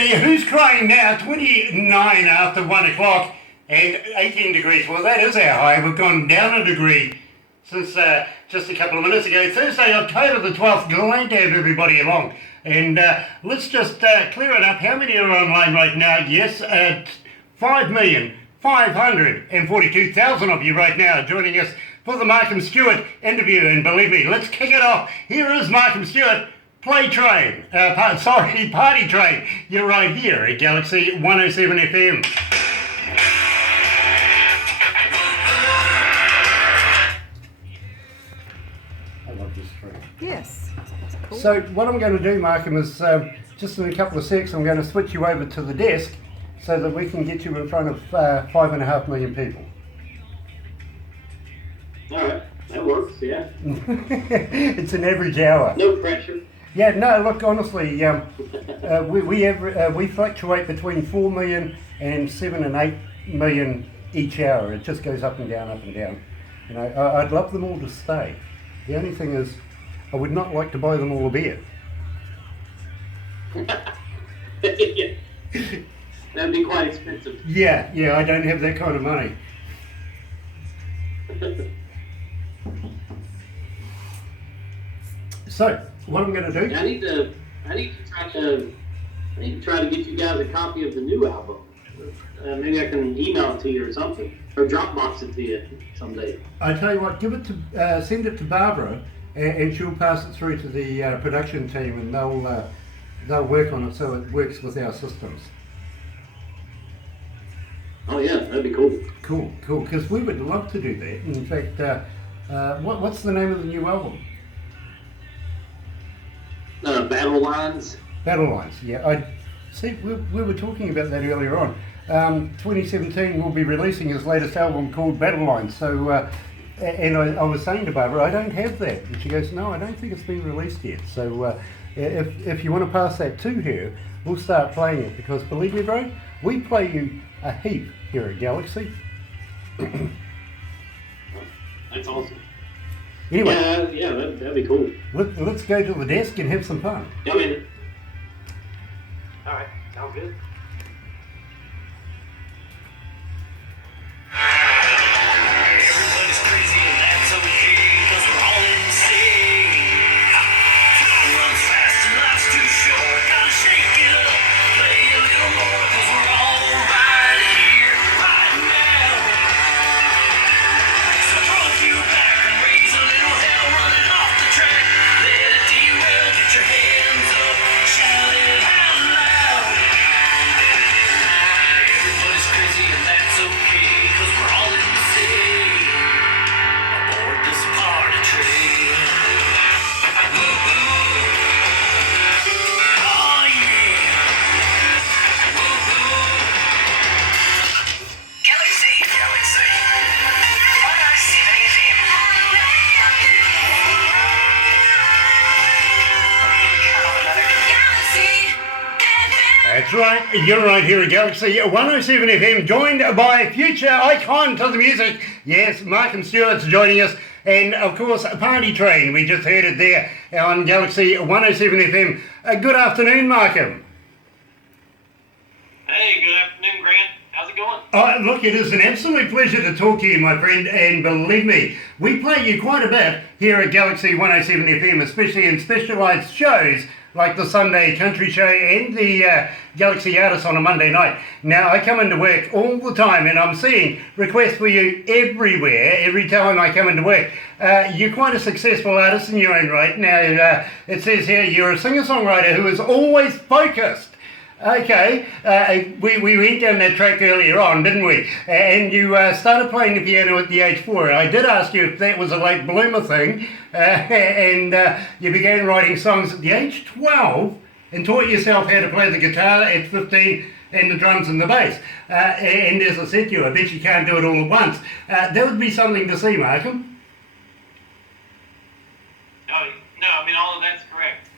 Who's crying now? 29 after 1 o'clock and 18 degrees. Well, that is our high. We've gone down a degree since just a couple of minutes ago. Thursday, October the 12th. Glad to have everybody along. And let's just clear it up. How many are online right now? Yes, 5,542,000 of you right now joining us for the Marcum Stewart interview. And believe me, let's kick it off. Here is Marcum Stewart. Party Train. You're right here at Galaxy 107 FM. I love this train. Yes. Cool. So what I'm going to do, Marcum, is just in a couple of seconds I'm going to switch you over to the desk so that we can get you in front of 5.5 million people. Alright, that works, yeah. It's an average hour. No pressure. Yeah, no, look, honestly, we fluctuate between 4 million and 7 and 8 million each hour. It just goes up and down, up and down. You know, I'd love them all to stay. The only thing is, I would not like to buy them all a beer. Yeah. That'd be quite expensive. Yeah, I don't have that kind of money. So, what I'm going to do? I need to try to get you guys a copy of the new album. Maybe I can email it to you or something, or Dropbox it to you someday. I tell you what, send it to Barbara, and she'll pass it through to the production team, and they'll work on it so it works with our systems. Oh yeah, that'd be cool. Cool. Because we would love to do that. In fact, what's the name of the new album? Battle Lines. Battle Lines, yeah. We were talking about that earlier on. 2017 will be releasing his latest album called Battle Lines. So, and I was saying to Barbara, I don't have that. And she goes, no, I don't think it's been released yet. So if you want to pass that to her, we'll start playing it. Because believe me, bro, we play you a heap here at Galaxy. That's awesome. Anyway, yeah, that'd be cool. Let's go to the desk and have some fun. I mean, all right, sounds good. Everybody's crazy and that's okay, 'cause we're all insane. Time runs fast and life's too short. Gotta shake it up, play a little more, 'cause we're all right here, right now. So throw a few back and raise a little hell, running off the track. Let it derail, get your hands up, shout it out loud. Everybody's crazy and that's okay, 'cause we're all insane. Aboard this party train. Woo-hoo. Oh yeah. Woo-hoo. Galaxy. 107 FM. That's right, you're right here at Galaxy 107 FM, joined by future icon to the music. Yes, Marcum Stewart's joining us, and of course, Party Train. We just heard it there on Galaxy 107 FM. Good afternoon, Marcum. Hey, good afternoon, Grant. How's it going? Look, it is an absolute pleasure to talk to you, my friend, and believe me, we play you quite a bit here at Galaxy 107 FM, especially in specialised shows like the Sunday Country Show and the Galaxy Artists on a Monday night. Now, I come into work all the time and I'm seeing requests for you everywhere, every time I come into work. You're quite a successful artist in your own right. Now, it says here you're a singer-songwriter who is always focused. Okay, we went down that track earlier on, didn't we? And you started playing the piano at the age 4. I did ask you if that was a late bloomer thing, and you began writing songs at the age 12 and taught yourself how to play the guitar at 15 and the drums and the bass. And as I said to you, I bet you can't do it all at once. That would be something to see, Marcum. No, I mean, all of that's correct.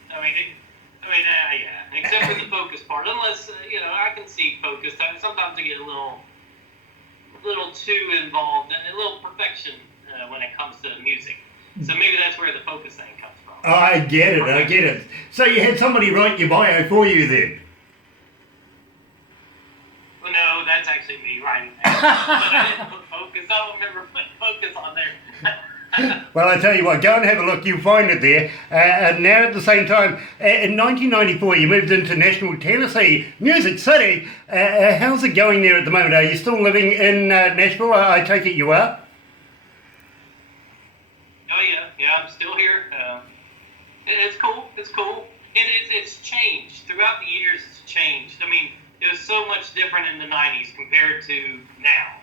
Yeah, except for the focus part. Unless, I can see focus. Sometimes I get a little too involved, a little perfection when it comes to music. So maybe that's where the focus thing comes from. I get it. So you had somebody write your bio for you then? that's actually me writing that. But I didn't put focus. I don't remember putting focus on there. Well, I tell you what, go and have a look. You'll find it there. And now at the same time, in 1994, you moved into Nashville, Tennessee, Music City. How's it going there at the moment? Are you still living in Nashville? I take it you are? Oh yeah, I'm still here. It's cool. It's cool. It's changed throughout the years. It's changed. I mean, it was so much different in the '90s compared to now.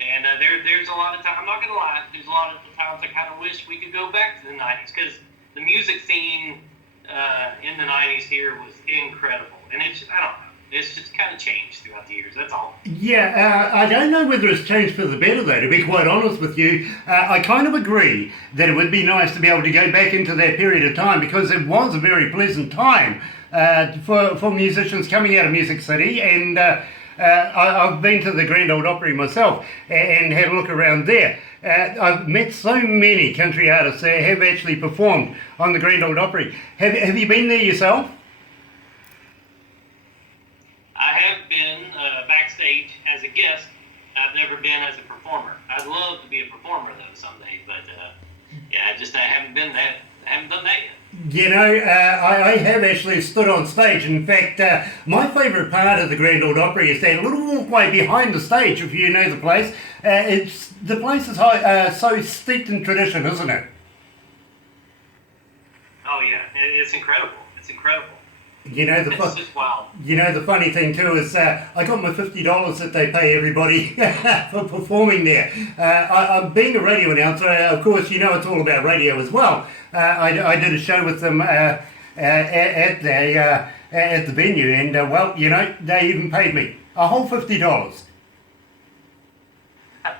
And there's a lot of time. I'm not gonna lie. There's a lot of times I kind of wish we could go back to the '90s because the music scene in the '90s here was incredible. And I don't know. It's just kind of changed throughout the years, that's all. Yeah, I don't know whether it's changed for the better though, to be quite honest with you. I kind of agree that it would be nice to be able to go back into that period of time because it was a very pleasant time for musicians coming out of Music City. And I've been to the Grand Ole Opry myself and had a look around there. I've met so many country artists that have actually performed on the Grand Ole Opry. Have you been there yourself? I have been backstage as a guest. I've never been as a performer. I'd love to be a performer though someday, but yeah, I haven't been that. I haven't done that yet. You know, I have actually stood on stage. In fact, my favourite part of the Grand Ole Opry is that little walkway behind the stage. If you know the place, the place is so steeped in tradition, isn't it? Oh yeah, it's incredible. It's incredible. You know the It's just wild. You know the funny thing too is I got my $50 that they pay everybody for performing there. I'm being a radio announcer. Of course, you know it's all about radio as well. I did a show with them at the venue, and well, you know they even paid me a whole $50. Yeah,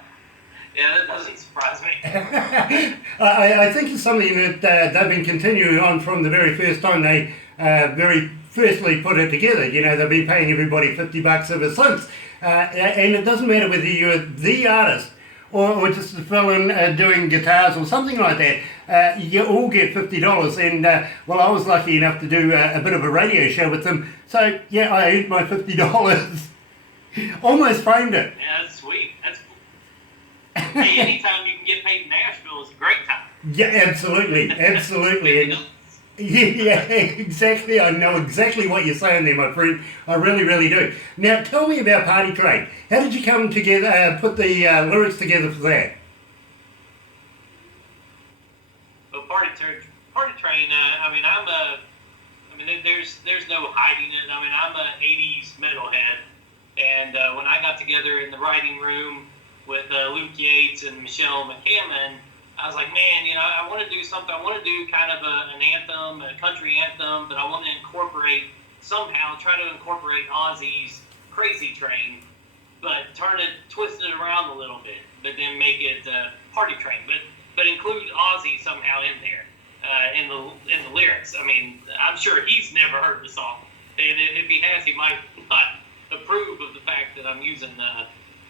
that doesn't surprise me. I think it's something that they've been continuing on from the very first time they very firstly put it together. You know, they've been paying everybody $50 ever since. And it doesn't matter whether you're the artist or just a fellow doing guitars or something like that. You all get $50. And, well, I was lucky enough to do a bit of a radio show with them. So, yeah, I earned my $50. Almost framed it. Yeah, that's sweet. That's cool. Hey, anytime you can get paid in Nashville is a great time. Yeah, absolutely. Absolutely. And, yeah, exactly. I know exactly what you're saying there, my friend. I really, really do. Now, tell me about Party Train. How did you come together, put the lyrics together for that? Well, Party Train. There's no hiding it. I mean, I'm a '80s metalhead, and when I got together in the writing room with Luke Yates and Michelle McCammon, I was like, man, you know, I want to do something. I want to do kind of an anthem, a country anthem, but I want to try to incorporate Ozzy's Crazy Train, but twist it around a little bit, but then make it Party Train, but include Ozzy somehow in there, in the lyrics. I mean, I'm sure he's never heard the song, and if he has, he might not approve of the fact that I'm using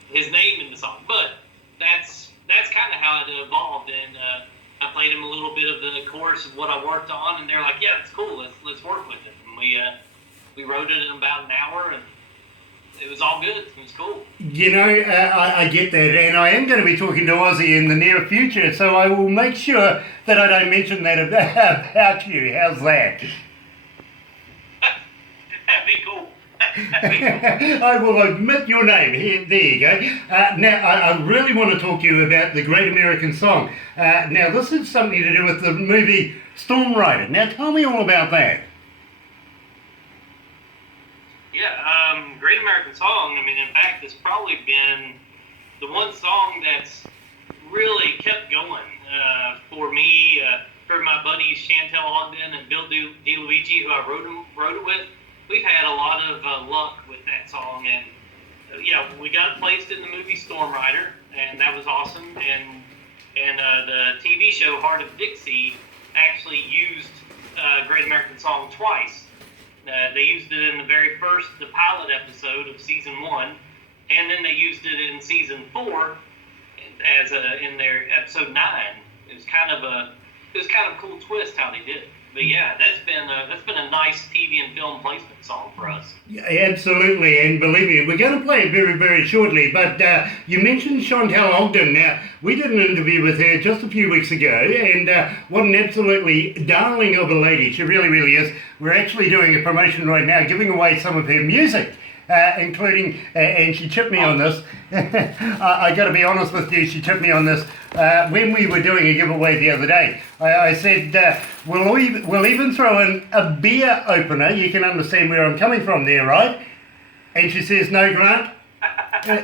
his name in the song, but that's kind of how it evolved, and I played him a little bit of the chorus of what I worked on, and they're like, "Yeah, it's cool. Let's work with it." And we wrote it in about an hour, and it was all good. It was cool. You know, I get that, and I am going to be talking to Ozzy in the near future, so I will make sure that I don't mention that about you. How's that? That'd be cool. I will omit your name. Here, there you go. Now, I really want to talk to you about the Great American Song. Now, this is something to do with the movie Storm Rider. Now, tell me all about that. Yeah, Great American Song. I mean, in fact, it's probably been the one song that's really kept going for me, for my buddies Chantel Ogden and Bill DeLuigi, who I wrote it with. We've had a lot of luck with that song, and yeah, we got placed in the movie Storm Rider, and that was awesome. And the TV show Heart of Dixie actually used Great American Song twice. They used it in the pilot episode of season 1, and then they used it in season 4 in their episode 9. It was kind of a cool twist how they did it. yeah, that's been a nice TV and film placement song for us. Yeah, absolutely, and believe me, we're going to play it very, very shortly. But you mentioned Chantal Ogden. Now, we did an interview with her just a few weeks ago, and what an absolutely darling of a lady. She really, really is. We're actually doing a promotion right now, giving away some of her music. Including, and she chipped me on this. I got to be honest with you, she chipped me on this when we were doing a giveaway the other day. I said, we'll even throw in a beer opener. You can understand where I'm coming from there, right? And she says, no, Grant,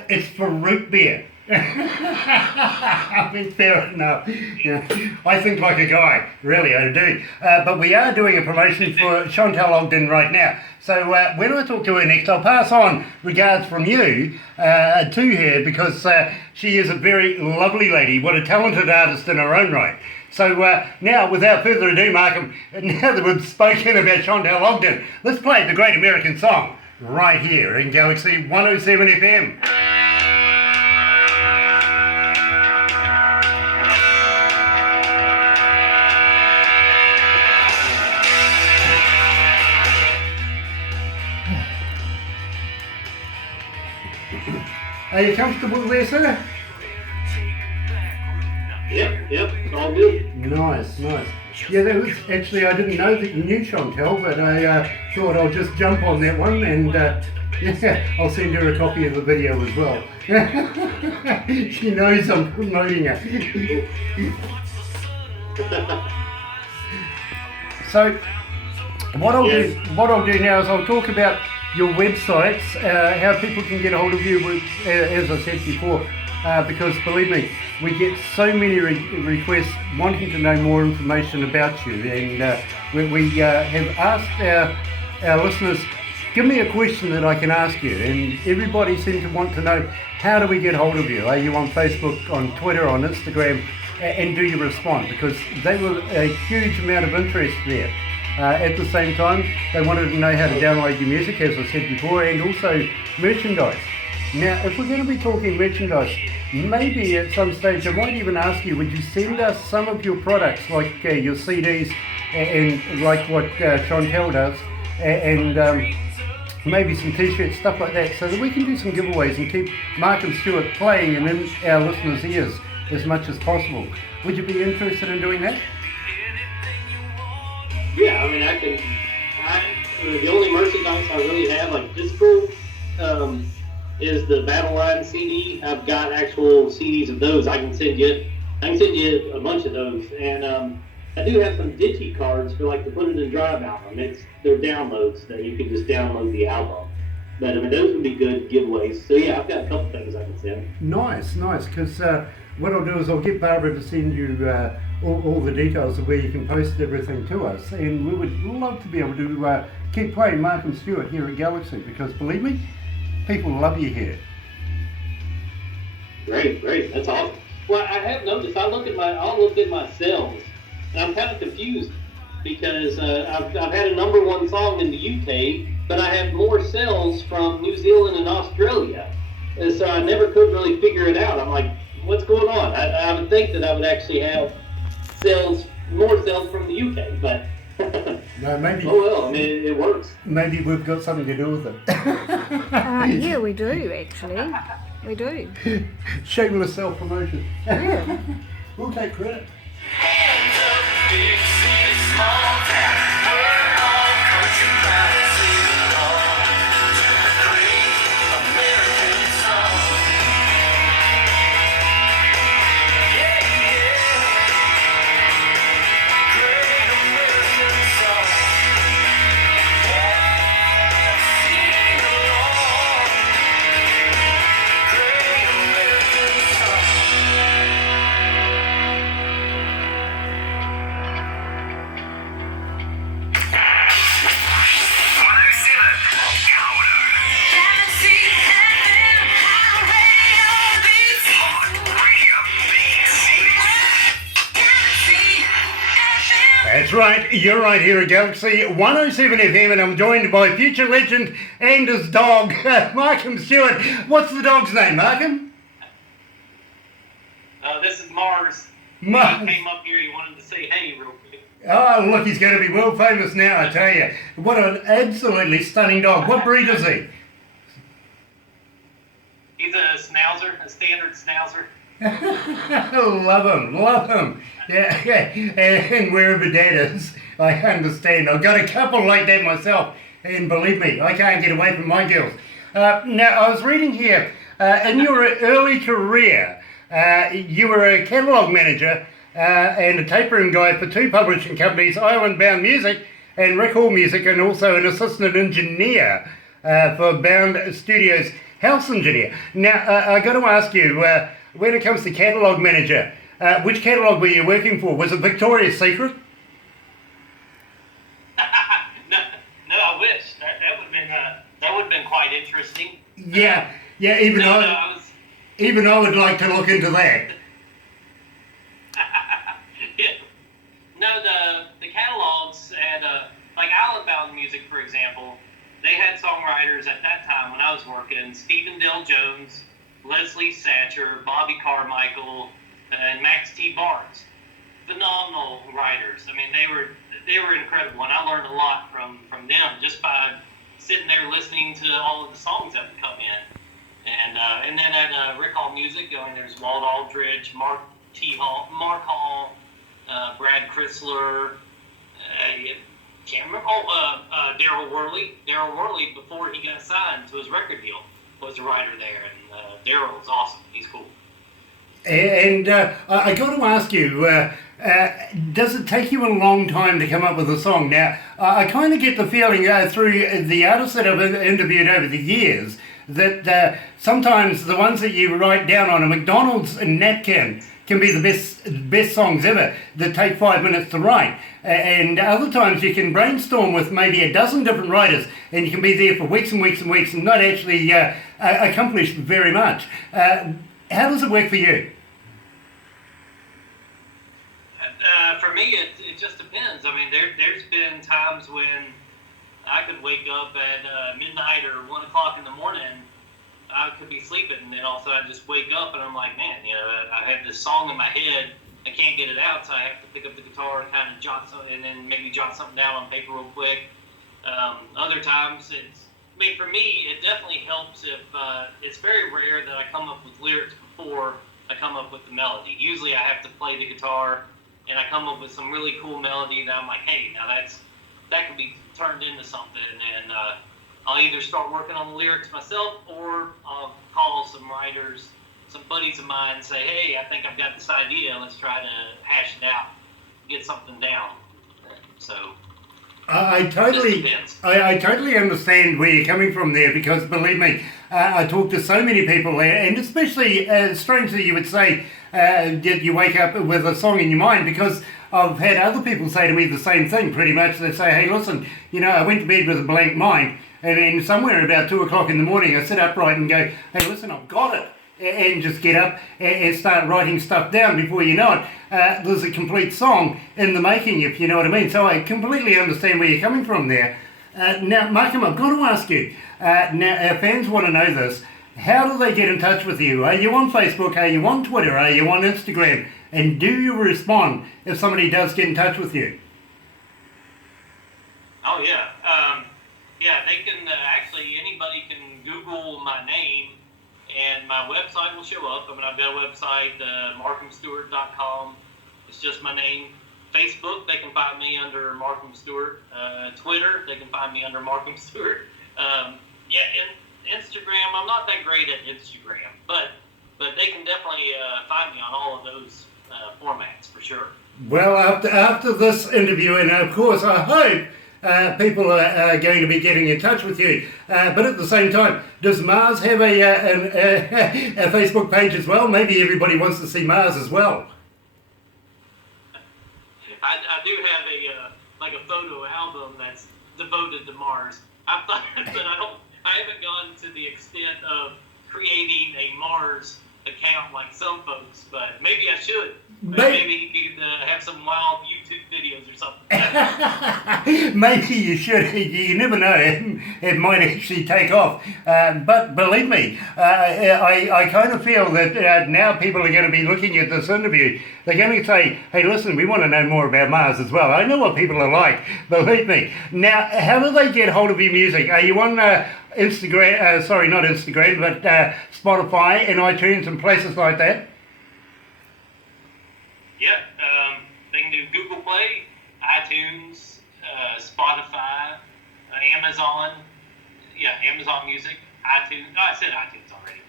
it's for root beer. I mean, fair enough. Yeah. I think like a guy, really, I do. But we are doing a promotion for Chantal Ogden right now. So when I talk to her next, I'll pass on regards from you to her, because she is a very lovely lady. What a talented artist in her own right. So now, without further ado, Marcum, now that we've spoken about Chantal Ogden, let's play the great American song right here in Galaxy 107 FM. Are you comfortable there, sir? Yep, it's all good. Nice. Yeah, that was actually, I didn't know that you knew Chantal, but I thought I'll just jump on that one, and yeah, I'll send her a copy of the video as well. She knows I'm promoting her. So, what I'll do now is I'll talk about your websites, how people can get a hold of you, as I said before, because believe me, we get so many requests wanting to know more information about you, and we have asked our listeners, give me a question that I can ask you, and everybody seems to want to know, how do we get hold of you? Are you on Facebook, on Twitter, on Instagram, and do you respond? Because they were a huge amount of interest there. At the same time, they wanted to know how to download your music, as I said before, and also merchandise. Now, if we're going to be talking merchandise, maybe at some stage I might even ask you, would you send us some of your products, like your CDs, and like what Chantal does, and maybe some t-shirts, stuff like that, so that we can do some giveaways and keep Marcum Stewart playing and in our listeners' ears as much as possible. Would you be interested in doing that? Yeah, I mean, the only merchandise I really have, like physical, is the Battle Line CD. I've got actual CDs of those. I can send you a bunch of those, and I do have some Digi cards for like the Put It in Drive album. They're downloads that you can just download the album. But I mean, those would be good giveaways. So yeah, I've got a couple things I can send. Nice, because what I'll do is I'll get Barbara to send you all the details of where you can post everything to us, and we would love to be able to keep playing Marcum Stewart here at Galaxy, because believe me, people love you here. Great, that's awesome. Well, I have noticed, I'll look at my sales, and I'm kind of confused, because I've had a #1 song in the UK, but I have more sales from New Zealand and Australia, and so I never could really figure it out. I'm like, what's going on? I would think that I would actually have more sales from the UK, but no, maybe. Oh well, I mean, it works. Maybe we've got something to do with it. Yeah, we do actually. We do. Shameless self-promotion. Yeah. We'll take credit. Hands up, big city, small town. We're all country bound. Sing along to the great American song. Yeah, great American song. Yeah, sing along. Great American song. That's right, you're right here at Galaxy 107 FM, and I'm joined by future legend and his dog, Marcum Stewart. What's the dog's name, Marcum? This is Mars. Mars. He came up here. He wanted to say hey real quick. Oh, look, he's going to be world famous now, I tell you. What an absolutely stunning dog. What breed is he? He's a schnauzer, a standard schnauzer. Love him. Yeah. And wherever that is, I understand. I've got a couple like that myself, and believe me, I can't get away from my girls. Now, I was reading here, in your early career, you were a catalogue manager and a tape room guy for 2 publishing companies, Island Bound Music and Rick Hall Music, and also an assistant engineer for Bound Studios house engineer. Now, I got to ask you, when it comes to catalogue manager, which catalogue were you working for? Was it Victoria's Secret? No, I wish that would have been quite interesting. Yeah, even I would like to look into that. Yeah. No, the catalogs at like Island Bound Music, for example, they had songwriters at that time when I was working: Stephen Dale Jones, Leslie Satcher, Bobby Carmichael, and Max T. Barnes. Phenomenal writers. I mean, they were incredible, and I learned a lot from them just by sitting there listening to all of the songs that would come in. And then at Rick Hall Music, there's Walt Aldridge, Mark Hall, Brad Chrysler, can't remember. Daryl Worley. Daryl Worley, before he got signed to his record deal, was a writer there, and Daryl was awesome. He's cool. And I got to ask you, does it take you a long time to come up with a song? Now, I kind of get the feeling through the artists that I've interviewed over the years that sometimes the ones that you write down on a McDonald's napkin can be the best songs ever that take 5 minutes to write. And other times you can brainstorm with maybe a dozen different writers and you can be there for weeks and weeks and weeks and not actually accomplish very much. How does it work for you? For me, it just depends. I mean, there's been times when I could wake up at midnight or 1 o'clock in the morning. I could be sleeping, and then all of a sudden I just wake up and I'm like, man, I have this song in my head. I can't get it out, so I have to pick up the guitar and kind of jot something, and then maybe jot something down on paper real quick. Other times, for me, it definitely helps if it's very rare that I come up with lyrics before I come up with the melody. Usually I have to play the guitar and I come up with some really cool melody that I'm like, hey, now that could be turned into something, and I'll either start working on the lyrics myself or I'll call some writers, some buddies of mine, and say, hey, I think I've got this idea, let's try to hash it out, get something down. So I totally understand where you're coming from there, because believe me, I talk to so many people, and especially strangely you would say that you wake up with a song in your mind, because I've had other people say to me the same thing pretty much. They say, hey, listen, I went to bed with a blank mind, and then somewhere about 2 o'clock in the morning I sit upright and go, hey, listen, I've got it. And just get up and start writing stuff down. Before you know it, there's a complete song in the making, if you know what I mean. So I completely understand where you're coming from there. Now, Marcum, I've got to ask you, now our fans want to know this, how do they get in touch with you? Are you on Facebook? Are you on Twitter? Are you on Instagram? And do you respond if somebody does get in touch with you? Oh, yeah. They can, actually, anybody can Google my name, and my website will show up. I've got a website, marcumstewart.com. It's just my name. Facebook, they can find me under Marcum Stewart. Twitter, they can find me under Marcum Stewart. And Instagram, I'm not that great at Instagram, but they can definitely find me on all of those formats for sure. Well, after this interview, and of course I hope people are going to be getting in touch with you. But at the same time, does Mars have a Facebook page as well? Maybe everybody wants to see Mars as well. I do have a photo album that's devoted to Mars. I thought, but I haven't gone to the extent of creating a Mars account like some folks, but maybe I should. Maybe- Maybe he could have some wild YouTube videos or something. Maybe you should. You never know. It might actually take off. But believe me, I kind of feel that now people are going to be looking at this interview. They're going to say, hey, listen, we want to know more about Mars as well. I know what people are like. Believe me. Now, how do they get hold of your music? Are you on Instagram? Sorry, not Instagram, but Spotify and iTunes and places like that? Yeah, they can do Google Play, iTunes, Spotify, Amazon. Yeah, Amazon Music, iTunes. Oh, I said iTunes already.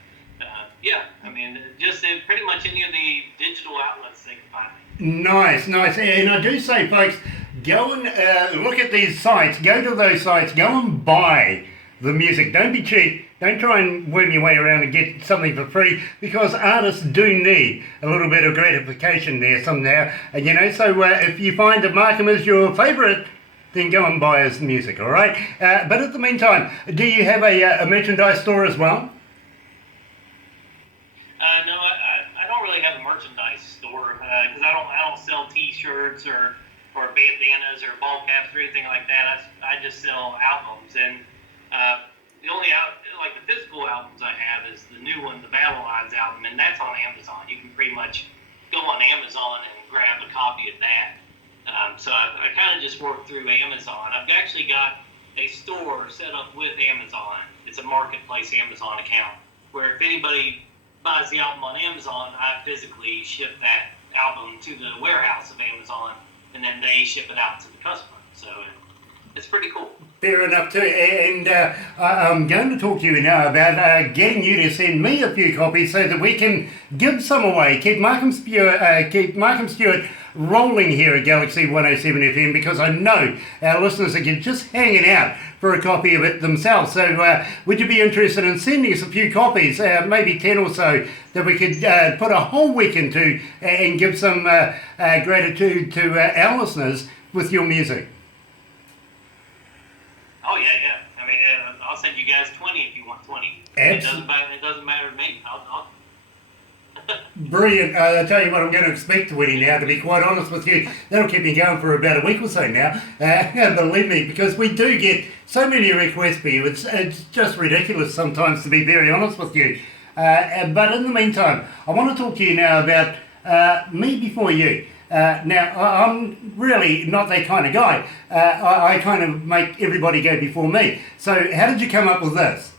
Yeah, I mean, just pretty much any of the digital outlets they can find. Nice, nice. And I do say, folks, go and look at these sites. Go to those sites. Go and buy the music. Don't be cheap. Don't try and worm your way around and get something for free, because artists do need a little bit of gratification there somehow. And so if you find that Marcum is your favourite, then go and buy his music, all right? But at the meantime, do you have a merchandise store as well? No, I don't really have a merchandise store because I don't sell T-shirts or bandanas or ball caps or anything like that. I just sell albums, and the only like the physical albums I have is the new one, the Battle Lines album, and that's on Amazon. You can pretty much go on Amazon and grab a copy of that. So I kind of just work through Amazon. I've actually got a store set up with Amazon. It's a marketplace Amazon account where if anybody buys the album on Amazon, I physically ship that album to the warehouse of Amazon, and then they ship it out to the customer. So it's pretty cool. Fair enough too. And I'm going to talk to you now about getting you to send me a few copies so that we can give some away. Keep Marcum Stewart rolling here at Galaxy 107 FM, because I know our listeners are just hanging out for a copy of it themselves. So would you be interested in sending us a few copies, maybe 10 or so, that we could put a whole week into and give some gratitude to our listeners with your music? Oh yeah. I mean, I'll send you guys 20 if you want 20. It doesn't matter to me. I'll Brilliant. I tell you what, I'm going to expect 20 now, to be quite honest with you. That'll keep me going for about a week or so now. Believe me, because we do get so many requests for you. It's just ridiculous sometimes, to be very honest with you. But in the meantime, I want to talk to you now about me before you. Now, I'm really not that kind of guy. I kind of make everybody go before me. So how did you come up with this?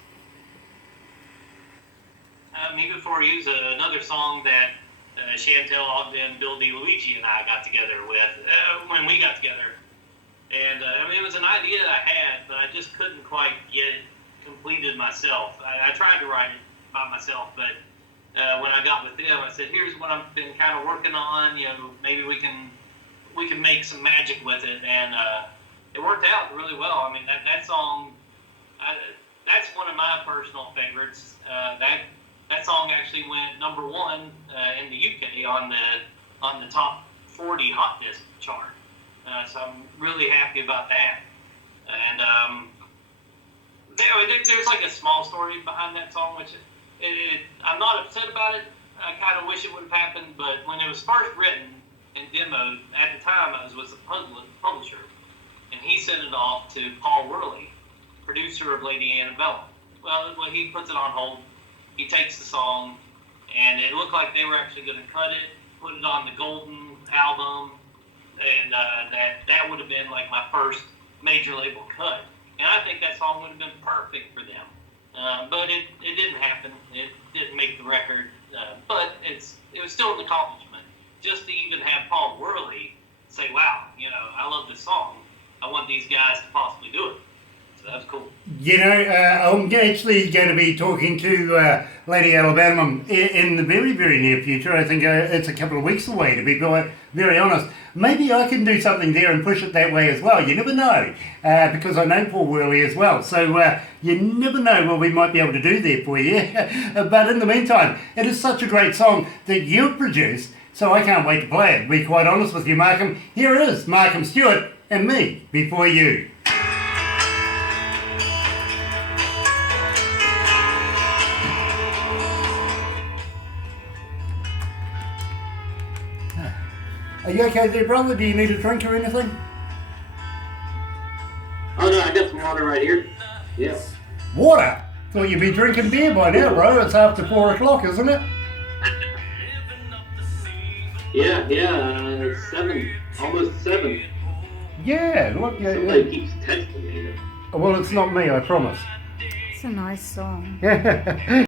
Me Before You is another song that Chantel Ogden, Bill DeLuigi, and I got together with when we got together. And I mean, it was an idea I had, but I just couldn't quite get it completed myself. I tried to write it by myself, but when I got with them, I said, "Here's what I've been kind of working on. Maybe we can make some magic with it." And it worked out really well. I mean, that song, that's one of my personal favorites. That song actually went number one in the UK on the top 40 hot disc chart. So I'm really happy about that. And there's like a small story behind that song, which I'm not upset about it. I kind of wish it would have happened, but when it was first written and demoed, at the time I was with a publisher, and he sent it off to Paul Worley, producer of Lady Annabella. Well, he puts it on hold. He takes the song, and it looked like they were actually going to cut it, put it on the Golden album, and that would have been like my first major label cut. And I think that song would have been perfect for them. But it didn't happen. It didn't make the record. But it was still an accomplishment. Just to even have Paul Worley say, "Wow, I love this song. I want these guys to possibly do it." So that was cool. I'm actually going to be talking to Lady Alabama in the very, very near future. I think it's a couple of weeks away, to be very honest. Maybe I can do something there and push it that way as well. You never know, because I know Paul Worley as well. So you never know what we might be able to do there for you. But in the meantime, it is such a great song that you've produced, so I can't wait to play it, to be quite honest with you, Marcum. Here it is, Marcum Stewart and Me Before You. Are you okay there, brother? Do you need a drink or anything? Oh no, I got some water right here. Yeah. Water? Thought you'd be drinking beer by now, bro. It's after 4 o'clock, isn't it? Yeah, it's 7, almost 7. Yeah, look. Somebody keeps texting me. Well, it's not me, I promise. It's a nice song.